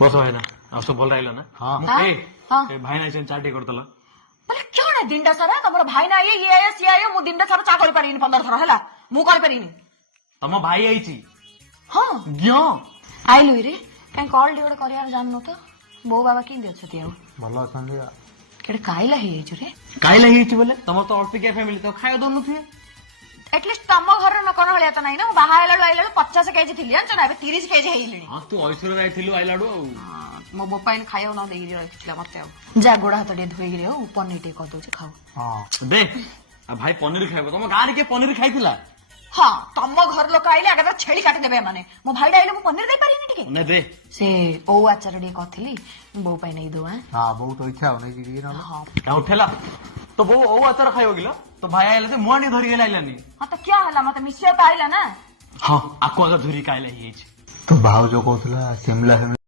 बस भाइना आ सब भल रहिला ना हाँ। ए भाइना इसन चाटी करतला बोले क्या दिन सारा तुम भाई ना ये आए सी आए मु दिन सारा चा कर पारिनी 15 थर है मु कर पारिनी तम भाई आईची हाँ ग्यो आइलु रे कहीं कॉल डिवड करियार जाननो तो बो बाबा किंदी अछती आउ भल अछंदी केडे काइला हे रे काइला हिची बोले तम तो अल्पिका फैमिली तो खायो दोनु थिए एटलीस्ट तम घर न कोन हलिया त नै न बाहा आइला 50 केजी थिली जान ना 30 केजी हेइलिनी हां तू ऐश्वर्या राय थिलु आइलाडो मो बोपाइन खायो न देगी रखिला मते आउ जा गोड़ा हाथ धोई गिरे हो पनीर टे कर दो खाओ हां दे आ भाई पनीर खाइबो तम गाड़ी के पनीर खाइतिला हाँ तम घर लोक आइले आगे छेली काटी देबे माने मो भाई डाइले मु पनीर दे पारिनी टिके ने दे से ओ आचार डी कथिली बो पाइ नै दो हां बहुत इच्छा हो नै कि ना हां का उठेला तो वो ओ आचार खाइयो गिला तो भाई आइले से मुआनी धरि गेला आइलानी हां तो क्या हला मते मिसिया त आइला ना हां आको आगा धुरी काइला हिची तो भाव जो कहतला शिमला